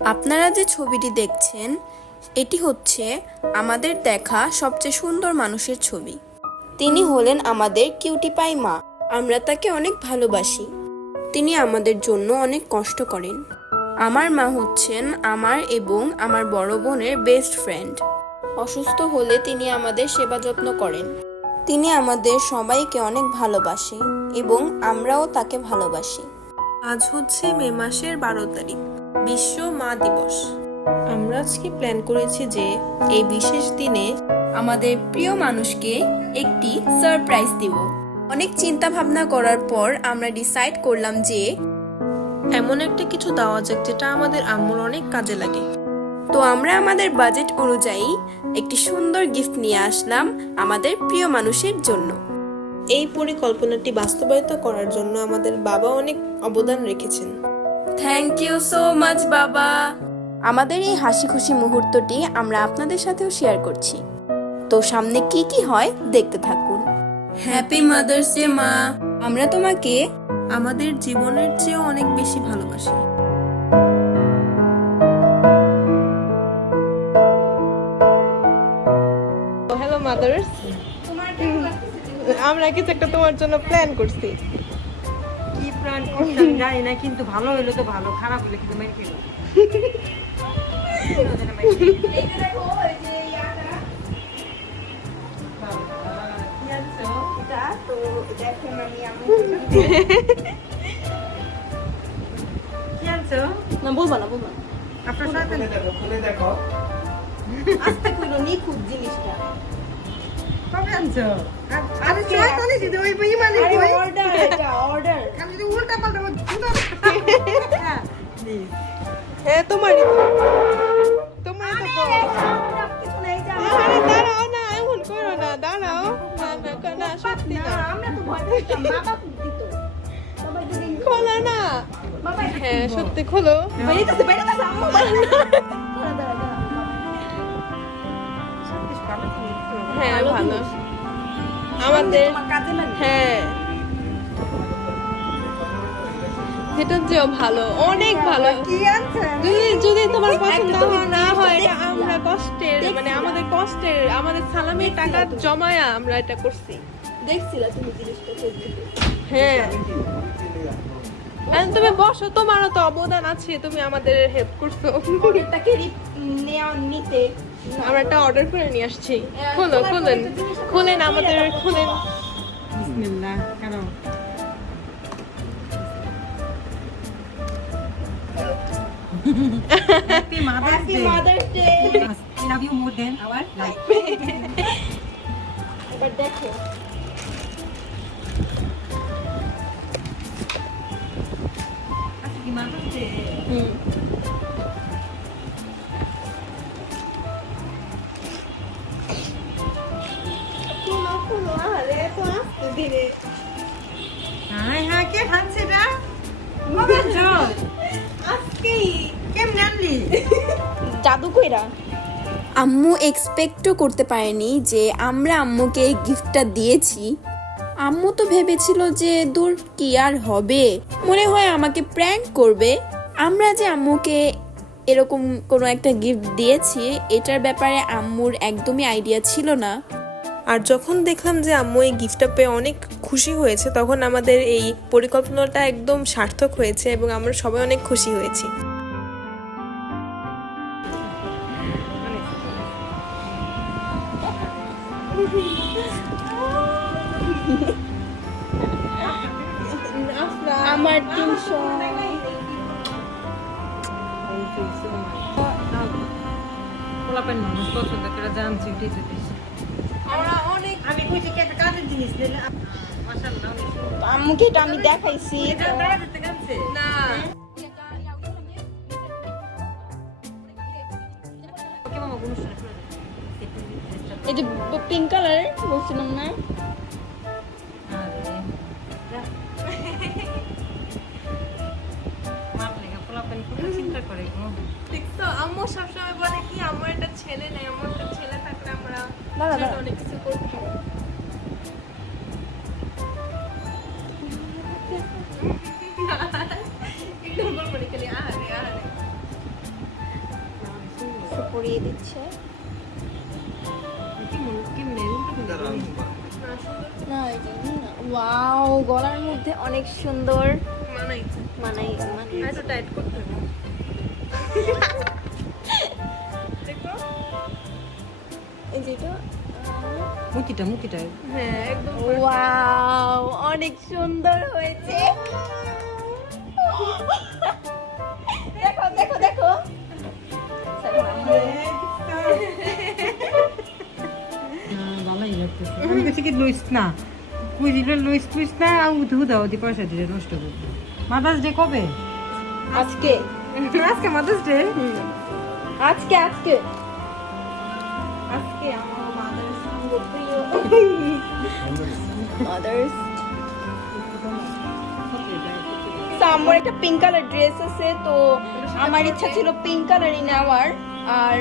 আপনারা যে ছবিটি দেখছেন এটি হচ্ছে আমাদের দেখা সবচেয়ে সুন্দর মানুষের ছবি। তিনি হলেন আমাদের কিউটি পাই মা। আমরা তাকে অনেক ভালোবাসি। তিনি আমাদের জন্য অনেক কষ্ট করেন। আমার মা হচ্ছেন আমার এবং আমার বড় বোনের বেস্ট ফ্রেন্ড। অসুস্থ হলে তিনি আমাদের সেবা যত্ন করেন। তিনি আমাদের সবাইকে অনেক ভালোবাসে এবং আমরাও তাকে ভালোবাসি। আজ হচ্ছে মে মাসের 12 তারিখ, বিশ্ব মা দিবস। আমরা আজকে প্ল্যান করেছি যে এই বিশেষ দিনে আমাদের প্রিয় মানুষকে একটি সারপ্রাইজ দিব। অনেক চিন্তা ভাবনা করার পর আমরা ডিসাইড করলাম যে এমন একটা কিছু দেওয়া যাক যেটা আমাদের আম্মুর অনেক কাজে লাগে। তো আমরা আমাদের বাজেট অনুযায়ী একটি সুন্দর গিফট নিয়ে আসলাম আমাদের প্রিয় মানুষের জন্য। এই পরিকল্পনাটি বাস্তবায়িত করার জন্য আমাদের বাবা অনেক অবদান রেখেছেন। থ্যাংক ইউ সো মাচ বাবা। আমাদের এই হাসি খুশি মুহূর্তটি আমরা আপনাদের সাথেও শেয়ার করছি। তো সামনে কি কি হয় দেখতে থাকুন। হ্যাপি মাদার্স ডে মা। আমরা তোমাকে আমাদের জীবনের চেয়েও অনেক বেশি ভালোবাসি। হ্যালো মাদার্স, আমরা কিছু একটা তোমার জন্য প্ল্যান করছি। কি প্ল্যান করছেন জানি না, কিন্তু ভালো হইলে তো ভালো, খারাপ হলে কিন্তু মেরে ফেলো। কি আনছো? না বলবা না, বলবা না। আপনার সাথে খুলে দেখো। আস্তে কইলো নিখুঁত জিনিসটা। কবে আনছো? আরে শয়তানি যদি ওই বই মানে কই অর্ডার, এটা অর্ডার। আমি যদি উল্টা পাল্টা হ্যাঁ প্লিজ। হ্যাঁ তোমারই তো। তোমারই তো বল। কিছু নেই যা। আরে দাঁড়াও না, এমন করো না, দাঁড়াও। না না সত্যি না। আমরা তো ভয় পেতাম, বাবা দিত। বাবা যদি খোলো না। বাবা হ্যাঁ সত্যি খোলো। বাইরেতে আমো হ্যাঁ ভালো। আমাদের কাজে লাগে। হ্যাঁ এটা যে ভালো, অনেক ভালো। কি আনছেন? যদি যদি তোমার পছন্দ না হয়, এটা আমরা কষ্টের মানে আমাদের কষ্টের আমাদের সালামির টাকা জমায়া আমরা এটা করছি। দেখছিলা তুমি জিনিসটা ফেসবুকে? হ্যাঁ And তুমি বসো, তোমারও তো অবদান আছে, তুমি আমাদের হেল্প করছো। অর্ডারটাকে নিতে আমরা একটা অর্ডার করে নিয়ে আসছি। খুলেন আমাদের খুলেন। বিসমিল্লাহ কেন? Happy Mother's Day. Mother's day. I love you more than our life. এবার দেখো আজকে কি Mother's Day? খুলো, আরে তো আস্তে ধীরে। হাই হ্যাঁ, কে খাচ্ছে এটা? কবে আনছো? আজকেই কেমনে আনলি? জাদু কইরা। আম্মু এক্সপেক্টও করতে পারেনি যে আমরা আম্মুকে এই গিফটটা দিয়েছি। আম্মু তো ভেবেছিল যে দূর কি আর হবে, মনে হয় আমাকে প্র্যাঙ্ক করবে। আমরা যে আম্মুকে এরকম কোনো একটা গিফট দিয়েছি এটার ব্যাপারে আম্মুর একদমই আইডিয়া ছিল না। আর যখন দেখলাম যে আম্মু এই গিফটটা পেয়ে অনেক খুশি হয়েছে, তখন আমাদের এই পরিকল্পনাটা একদম সার্থক হয়েছে এবং আমরা সবাই অনেক খুশি হয়েছি। আমার টিউশন পোলাপেন মানুষ পছন্দ করে জানছি উঠেই যেতেছি। আমরা অনেক আমি কইছি কি একটা কাজের জিনিস নিলে মাশাআল্লাহ অনেক সুন্দর। আম্মুকে এটা আমি দেখাইছি। এটা দাঁড়া দিতে কাছে না ওকে মামা অনুষ্ঠানে করে এই যে পিঙ্ক কালার বলছিলাম না? আরে যা মাপ লেগে পোলাপেন কত চিন্তা করে গো। দেখছো, আম্মু সবসময় বলে কি আমার একটা ছেলে নেই, আমার একটা ছেলে থাকলে আমরা দাঁড়া। অনেক কিছু করতাম। একটু বলবো না খালি আহারে আহারে। পরিয়ে দিচ্ছে। না ওয়াও, গলার মধ্যে অনেক সুন্দর মানাই একটু টাইট করতে হবে। এই যেটা মুকিটা হ্যাঁ একদম ওয়াও, অনেক সুন্দর হয়েছে। দেখো দেখো দেখো, ভালোই লাগতেছে। আমি কাছে কি লইস না কই দিলে লইস না আর হুদা ওদি পয়সা দিলে নষ্ট করবে। মাদার্স ডে কবে? আজকে আজকে মাদার্স ডে। আজকে আজকে আজকে আমার মাদার্স মাদার্স আমার একটা পিঙ্ক কালার ড্রেস আছে, তো আমার ইচ্ছা ছিল পিঙ্ক কালারই নেওয়ার। আর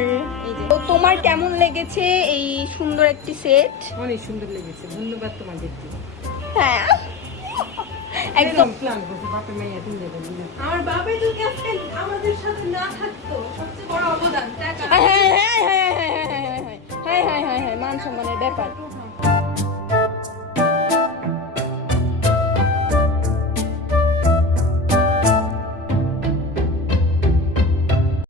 এই যে, তো তোমার কেমন লেগেছে এই সুন্দর একটি সেট? অনেক সুন্দর লেগেছে, ধন্যবাদ তোমাদেরকে। হ্যাঁ একদম একদম প্ল্যান করছি বাপে মাইয়া তিন দেবেন। আমার বাবাই যদি আজকে আমাদের সাথে না থাকতো, সবচেয়ে বড় অবদান টাকা। হ্যাঁ হ্যাঁ হ্যাঁ হ্যাঁ হ্যাঁ হ্যাঁ হ্যাঁ হ্যাঁ হ্যাঁ হ্যাঁ, মান সম্মানের ব্যাপার।